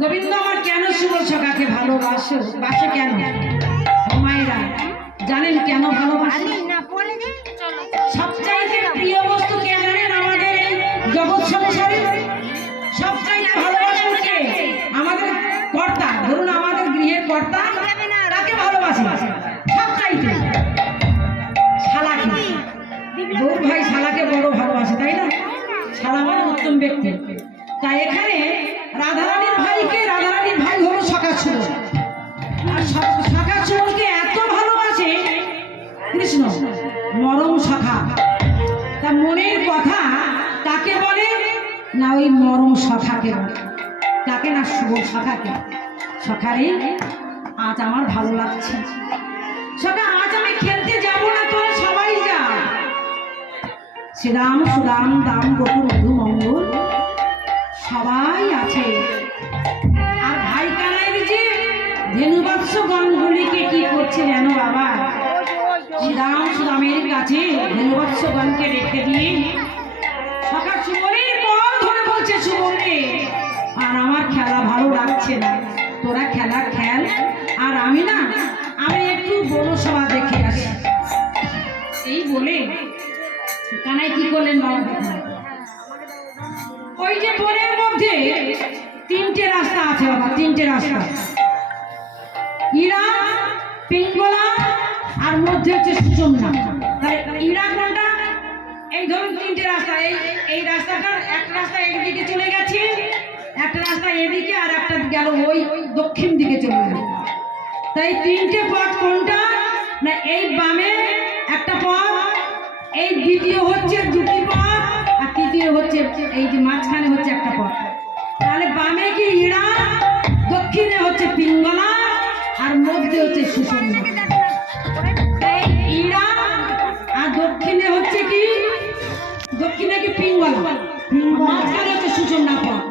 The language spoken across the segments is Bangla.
গোবিন্দ আমার কেন সুবল সখাকে ভালোবাসে বাসে কেন? মায়েরা জানেন কেন ভালোবাসে? সবচাইতে প্রিয় বস্তু কে জানেন? আমাদের এই জগৎ সংসারে সবচাইতে ভালোবাসেন কে? আমাদের কর্তা। ধরুন আমাদের গৃহের কর্তা, তাকে ভালোবাসে সবচাইতে। শালাকে, বউ ভাই শালাকে বড় ভালোবাসে, তাই না? শালা মানে উত্তম ব্যক্তি। তাই এখানে রাধারানীর ভাইকে, রাধারানীর ভাই হলো সখা সুবল। আর সখা সুবলকে এত ভালোবাসে কৃষ্ণ, মরম সখা। তা মনের কথা কাকে বলে না? ওই মরম সখাকে বলে। কাকে না? সুবল সখাকে। সখারে আজ আমার ভালো লাগছে, সখা আজ আমি খেলতে যাব না, তোরা সবাই যা। শ্রীরাম সুরাম দাম গরু মধু মঙ্গল সবাই আছে। আর ভাই কানাইয়ের যে ধেনুবৎস গণগুলিকে কি করছে জানো বাবা? শ্রীরাম সুরামের কাছে ধেনুবৎস গণকে রেখে দিয়ে সখা সুবলের পর ধরে বলছে, সুবলকে আর আমার খেলা ভালো লাগছে না, তোরা খেলা খেল, আর আমি না আমি একটু বনসভা দেখে আসি। এই বলে কানাই কি করলেন বাবা? ওই যে বনের মধ্যে তিনটে রাস্তা আছে বাবা, তিনটে রাস্তা, ইরা, পিঙ্গলা আর মধ্যে হচ্ছে সুচন্না। তাহলে ইরা কোনটা? এই ধরুন তিনটে রাস্তা, এই রাস্তাটার একটা রাস্তা এইদিকে চলে গেছে, একটা রাস্তা এদিকে, আর একটা গেল ওই দক্ষিণ দিকে চলে গেল। তাই তিনটে পথ কোনটা না? এই বামে একটা পথ, এই দ্বিতীয় হচ্ছে দুটি পথ, আর তৃতীয় হচ্ছে এই যে মাঝখানে হচ্ছে একটা পথ। তাহলে বামে কি ইড়া, দক্ষিণে হচ্ছে পিঙ্গলা, আর মধ্যে হচ্ছে সুষুম্না। এই ইড়া আর দক্ষিণে হচ্ছে কি? দক্ষিণে কি পিঙ্গলা, মাঝখানে হচ্ছে সুষুম্না পথ।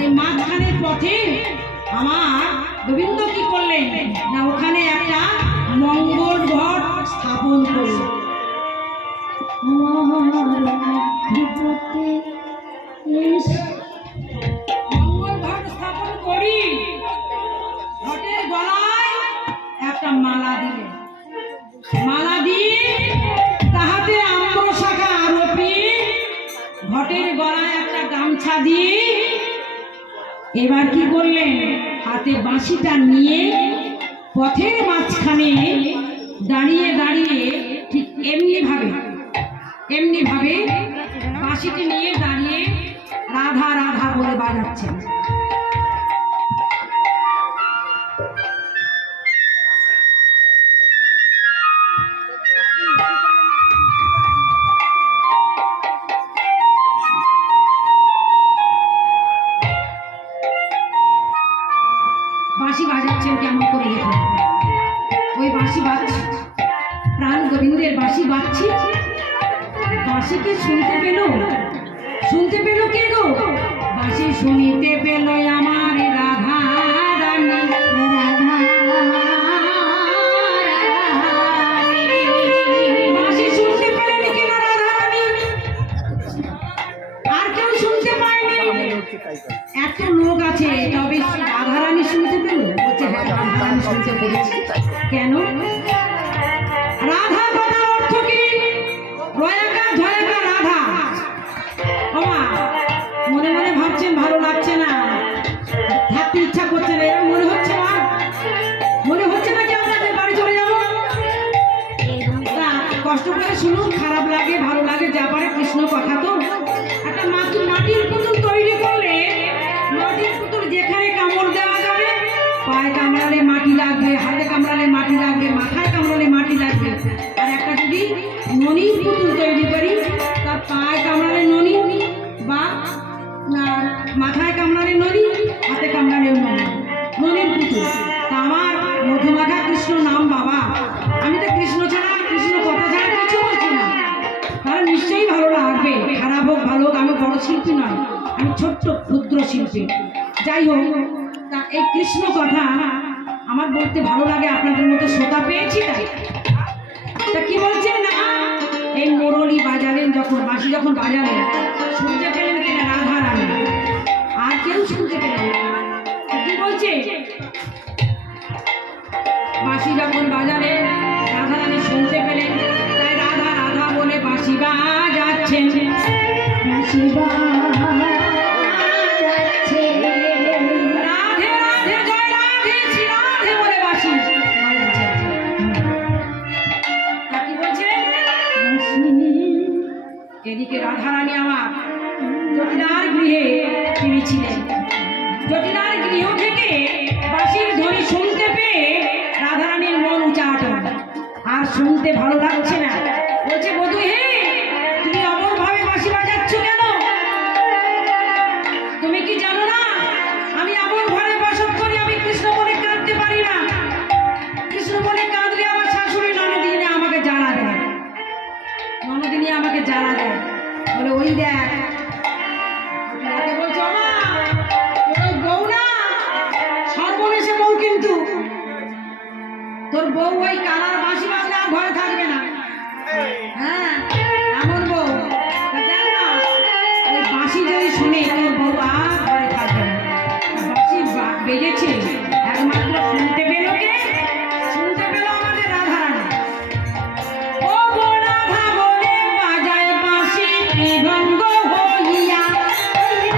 এই মাঝখানের পথে আমার গোবিন্দ কি করলেন না? ওখানে একটা মঙ্গল ঘট স্থাপন করলেন। মঙ্গল ঘট স্থাপন করি, ঘটের গলায় একটা মালা দিলেন। মালা দিয়ে তাহাতে আম্র শাখা আরোপী, ঘটের গলায় একটা গামছা দিয়ে এবার কি করলেন? হাতে বাঁশিটা নিয়ে পথের মাঝখানে দাঁড়িয়ে দাঁড়িয়ে ঠিক এমনি ভাবে বাঁশিটি নিয়ে দাঁড়িয়ে রাধা রাধা বলে বাজাচ্ছেন। বাঁশি বাজাচ্ছেন কেমন করে? ওই বাঁশি বাজছে, প্রাণ গোবিন্দের বাঁশি বাজছে। বাঁশিকে শুনতে পেল, শুনতে পেল কে গো? বাঁশি শুনিতে পেল আমার রাধা রানী, রাধা বাঁশি শুনতে পেলেন কিনা রাধা রানী? আর কেউ শুনতে পায়নি। এত লোক আছে, তবে রাধা রানী শুনতে পেল? বলছে হ্যাঁ, রাধা রানী শুনতে পেরেছি। কেন? রাধা কথার অর্থ কি? রয়াকা ধয়াকা রাধা। ওমা মনে মনে ভাবছেন ভালো লাগছে না, থাকতে ইচ্ছা করছে না, এরকম মনে হচ্ছে না? মনে হচ্ছে না কি আপনাদের বাড়ি চলে যাবো? না, কষ্ট করে শুনুন, খারাপ লাগে ভালো লাগে যা পারে, কৃষ্ণ কথা তো। একটা মাটির পুতুল তৈরি করলে, মাটির পুতুল যেখানে কামড় দেওয়া যাবে, পায়ে কামড়ালে মাটি লাগবে, হাতে কামড়ালে মাটি লাগবে, মাথায় কামড়ালে মাটি লাগবে। আর একটা যদি ননির পুতুল তৈরি করি, তার পায়ে কামড়ালে ননি, বা মাথায় কামড়ালে ননি, হাতে কামড়ালেও ননি, ননির পুতুল। তা আমার মধুমাখা কৃষ্ণ নাম বাবা, আমি তো কৃষ্ণ ছাড়া, কৃষ্ণ কথা ছাড়া কিছু বলছি না। তাহলে নিশ্চয়ই ভালো লাগবে, খারাপ হোক ভালো হোক, আমি বড় শিল্পী নয়, আমি ছোট্ট ক্ষুদ্র শিল্পী। যাই হোক, তা এই কৃষ্ণ কথা আমার বলতে ভালো লাগে, আপনাদের মতো শ্রোতা পেয়েছি তাই। তা কি বলছে না? এই মুরলী বাজালেন যখন, বাঁশি যখন বাজালেন, শুনতে পেলেন কিনা রাধা রানী? আর কেউ শুনতে পেলেন না। কি বলছে, বাঁশি যখন বাজালেন রাধারানী শুনতে পেলেন, তাই রাধা রাধা বলে বাঁশি বাজাচ্ছেন। বাঁশি বাজাচ্ছে রাধে রাধে জয় রাধে শ্রী রাধে বলে বাঁশি বাজাচ্ছেন। তা কি বলছে? এদিকে রাধারানী আমার জটিলার গৃহে তিনি ছিলেন। জটিলার গৃহ থেকে বাঁশির ধ্বনি শুনতে পেয়ে রাধারানীর মন উচাটন, আর শুনতে ভালো লাগছে না। বলছে, বধূ হে, তুমি অমর ভাবে বাঁশি বাজাচ্ছ কেন? তুমি কি জানো না আমি অমর ঘরে বসত করি, আমি কৃষ্ণ বলে কাঁদতে পারি না। কৃষ্ণ বলে কাঁদলে আমার শাশুড়ি ননদিনী আমাকে জ্বালা দেয়, ননদিনী আমাকে জ্বালা দেয়। বলে, ওই দেখ, বলছো মা তোর বউ না সর্বনেশে বউ, কিন্তু তোর বউ ওই কালার বাঁশি বাজলে আর ঘরে থাকবে না। হ্যাঁ, এমন বউ। দেখ না, ওই বাঁশি যদি শুনে তোর বউ আর ঘরে থাকবে না। বাঁশি বেজেছে, একমাত্র শুনতে পেল কে? শুনতে পেল আমাদের রাধারানী। ও গো রাধা বলে বাজায় বাঁশি ভঙ্গ হইয়া,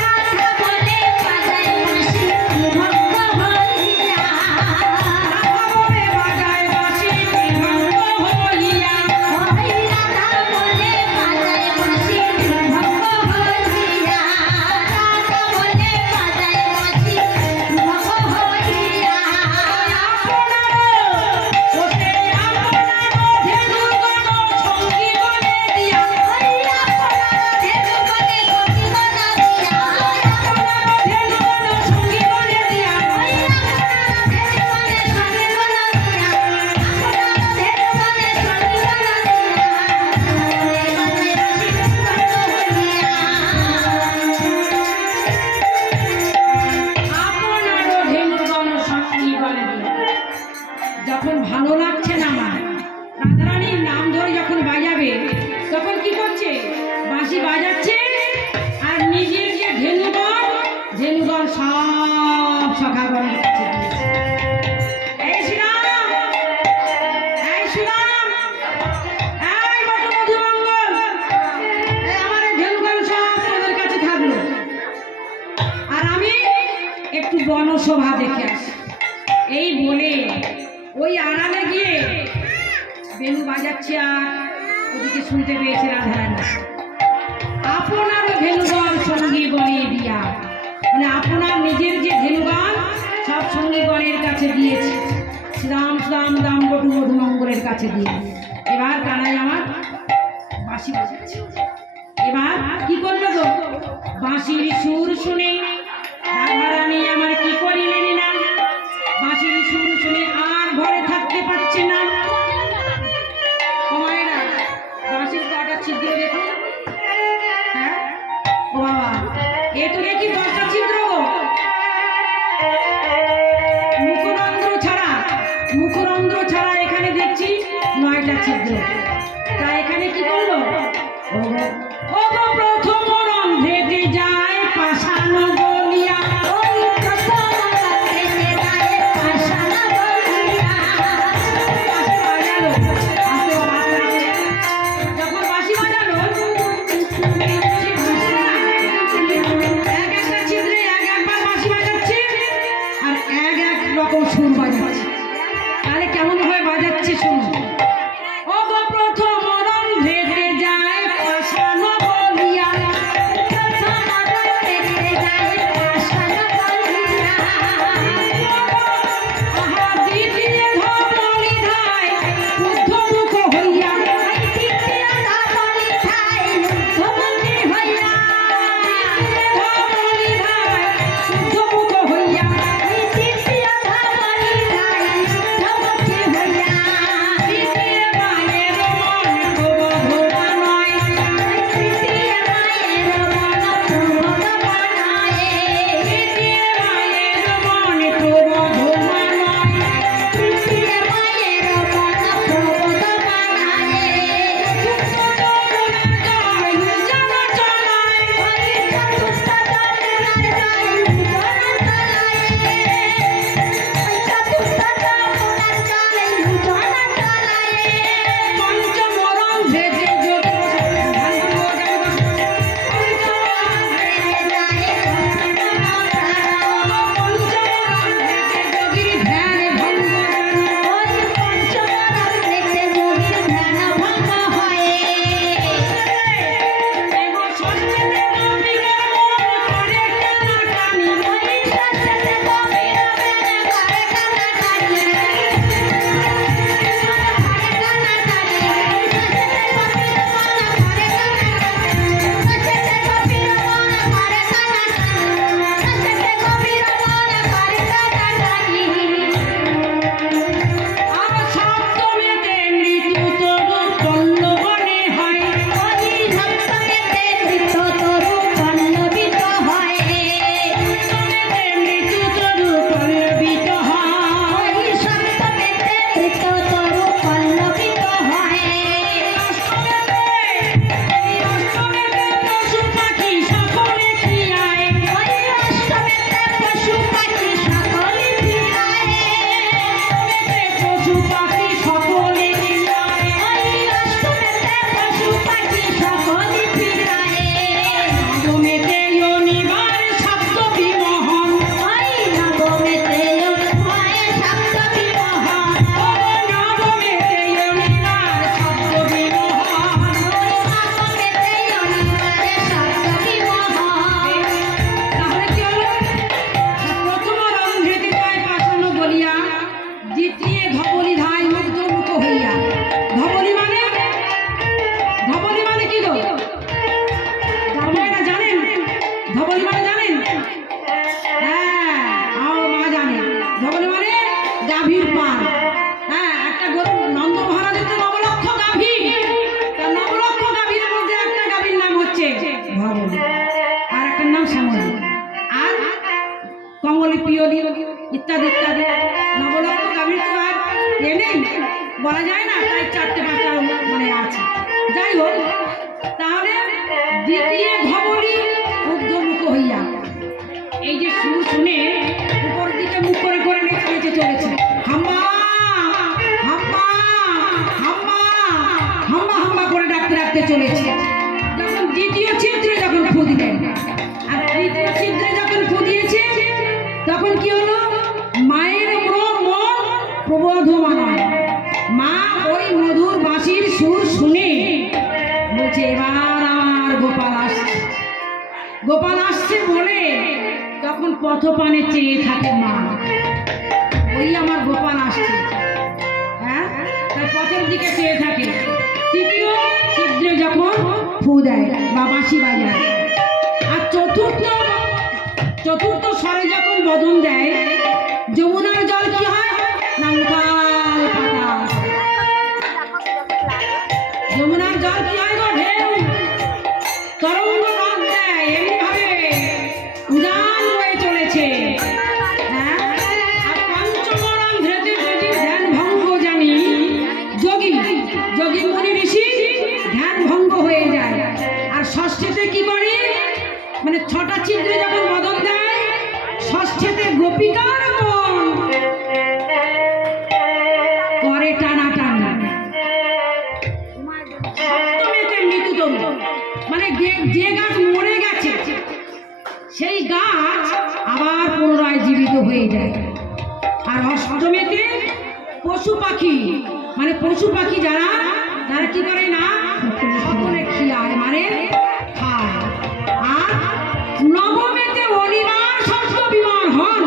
রাধা বলে বাজায় বাঁশি ভঙ্গ হইয়া, রাধা বলে বাজায় বাঁশি ভঙ্গ হইয়া, রাধা বলে বাজায় বাঁশি ভঙ্গ হইয়া, রাধা বলে বাজায় বাঁশি ভঙ্গ হইয়া। যখন ভালো লাগছে না আমার, রাধারানীর নাম ধরে যখন বাজাবে, তখন কি করছে? বাঁশি বাজাচ্ছে, আর নিজের যে ধেনুগণ সব সখাগণ কাছে দিয়েছে। এই শ্রীরাম, এই শ্রীরাম, এই মধুমঙ্গল, আমার এই ধেনুগণ সব তোদের কাছে থাকলো, আর আমি একটু বনশোভা দেখে আসি। এই বলে ওই আড়ালে গিয়ে বেনু বাজাচ্ছে, আর ওদিকে শুনতে পেয়েছে রাধারানী, আপনার ধেনুগণ সঙ্গী বনে দিয়া, মানে আপনার নিজের যে ধেনুগণ সব সঙ্গীগণের কাছে দিয়েছে, শ্রীরাম শ্রীরাম দাম বটু মধুমঙ্গলের কাছে দিয়ে। এবার কানাই আমার বাঁশি বাজাচ্ছে। এবার কি করলো গো? বাঁশির সুর শুনে রাধারানী আমার কি করিলেন না, বাঁশির সুর শুনে আর ঘরে থাকতে পারছে না। বাঁশির কটা ছিদ্র দেখুন। হ্যাঁ ও বাবা, এ তো দেখি 10টা ছিদ্র গো। মুখরন্ধ্র ছাড়া এখানে দেখছি 9টা ছিদ্র। তা এখানে কি করলো? ও গো প্রথম রন্ধ্রেতে যায় পাষাণ বলিয়া, সুর বাজাচ্ছে। তাহলে কেমন ভাবে বাজাচ্ছে শুনুন। ও গো প্রথম রন্ধ্রেতে যায় পাষাণ বলিয়া, আহা দ্বিতীয় ধমনী ধায় ঊর্ধ্বমুখ হইয়া, ধমনী ধায় ঊর্ধ্বমুখ হইয়া, পশু পাখি সকলে ফিরায়। নবমেতে অনিবার শব্দ বিমোহন। নবমেতে অনিবার শব্দ বিমোহন। তাহলে কি হলো? প্রথম রন্ধ্রেতে কয় পাষাণ বলিয়া, দ্বিতীয় ধবলি ধাই মুগ্ধ মুখ হইয়া। ধবলি মানে কি গো? আপনারা জানেন ধবলি মানে জানেন? হ্যাঁ, আমার মা জানে। ধবলি মানে গাভীর পাল। হ্যাঁ, একটা গরু নন্দ মহারাজের তো নবলক্ষ গাভী, তা নবলক্ষ গাভীর মধ্যে একটা গাভীর নাম হচ্ছে ধবলি, আর একটার নাম শ্যামলী, আর কমলি, পিয়লি ইত্যাদি ইত্যাদি। নবলক্ষ গাভীর তো আর নেই, বলা যায় না, তাই চারটে পাঁচটা মানে আছে। যাই হোক, তাহলে দ্বিতীয় ধবলি ঊর্ধ্বমুখ হইয়া, এই যে সুর শুনে উপর দিকে মুখ করে করে নেচে নেচে চলেছে। হাম্বা হাম্বা হাম্বা হাম্বা হাম্বা করে ডাকতে ডাকতে চলেছে। যখন দ্বিতীয় ছিদ্রে যখন ফু দিলেন, আর তৃতীয় ছিদ্রে যখন ফু দিয়েছে, তখন কি হলো? মায়ের মন প্রবোধমান হয়। মা ওই মধুর বাঁশির সুর শুনে বলছে, এবার আমার গোপাল আসছে। গোপাল আসছে বলে তখন পথপানে চেয়ে থাকে মা, ওই আমার গোপাল আসছে। হ্যাঁ, তাই পথের দিকে চেয়ে থাকে। তৃতীয় ছিদ্রে যখন ফু দেয় বা বাঁশি বাজায়, আর চতুর্থ স্বরে যখন বদন দেয়, যমুনার জল কি হয় না উতাল পাতাল। যমুনার জল কি হয় গো? ঢেউ তরঙ্গ রং দেয়, এমনিভাবে উড়ান হয়ে চলেছে। হ্যাঁ, আর পঞ্চম রন্ধ্রেতে যদি ধ্যান ভঙ্গ জানি, যোগী মুনি ঋষি ধ্যান ভঙ্গ হয়ে যায়। আর ষষ্ঠীতে কি করে? মানে ছটা ছিদ্রে যখন বদন দেয়, ষষ্ঠীতে গোপিকার মন করে টানা টানা। সপ্তমীতে মৃত্যুদণ্ড, মানে যে গাছ মরে গেছে সেই গাছ আবার পুনরায় জীবিত হয়ে যায়। আর অষ্টমীতে পশু পাখি, মানে পশু পাখি যারা কি করে না সকলে খিয়ায়, মানে খায়। আর নবমেতে অনিবার শব্দ বিমোহন,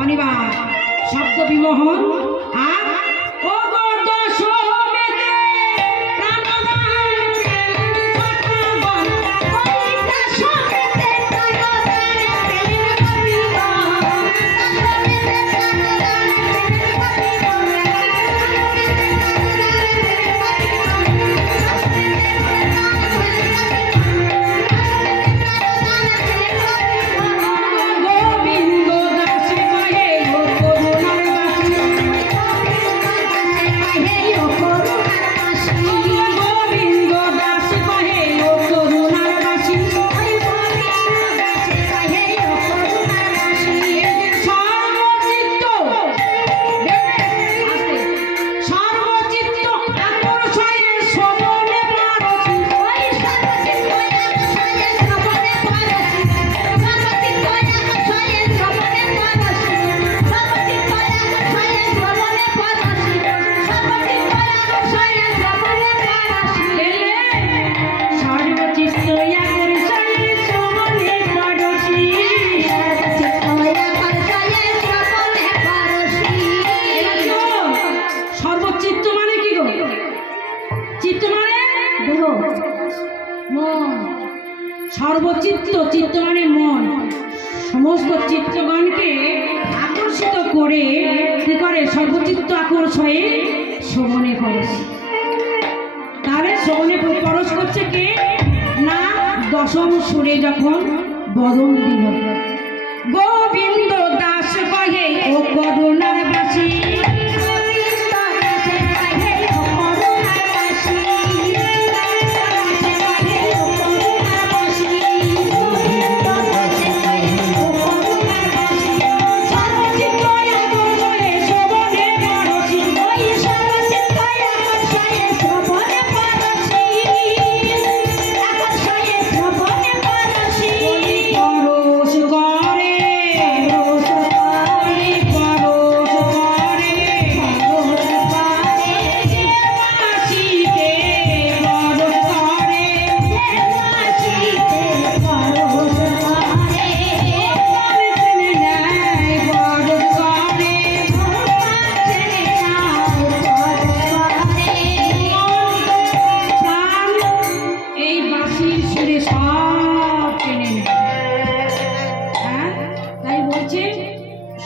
অনিবার শব্দ বিমোহন। আর ও গো দশমেতে প্রাণদান গোবিন্দ দাস কহে ও করুণার বাসী। গোবিন্দ দাস কহে ও করুণার বাসী। সর্বচিত্ত আকর্ষয়ে শোভনে পারছি। সর্বচিত্ত আকর্ষয়ে শোভনে পারছি। সর্বচিত্ত মানে কি গো? চিত্ত মানে দেহ, মন। সর্বচিত্ত, চিত্ত মানে মন। সমস্ত চিত্তগণকে আকর্ষিত করে কি করে? সর্বচিত্ত আকর্ষয়ে শোভনে পরশ। তাহলে শোভনে পরশ করছে কে না? দশম সুরে যখন বদন দিল। গোবিন্দ দাস কহে ও করুণার বাসী। সর্বচিত্ত আকর্ষয়ে শোভনে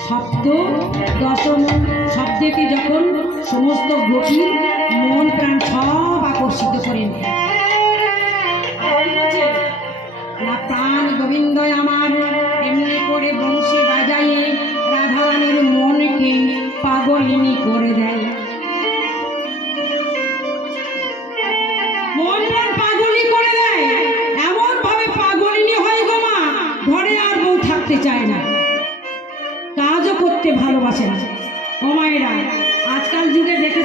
শব্দ দশম শব্দেতে যখন সমস্ত গভীর মন প্রাণ সব আকর্ষিত করে নেয়। না প্রাণ গোবিন্দয় আমার এমনি করে বংশী বাজাইয়ে রাধারানীর মনকে পাগলিনী করে দেয়। মন প্রাণ পাগলি করে দেয়, এমন ভাবে পাগলিনী হয় গো মা, ঘরে আর বউ থাকতে চায় না, কাজও করতে ভালোবাসে না। ও মায়েরা, আজকাল যুগে দেখে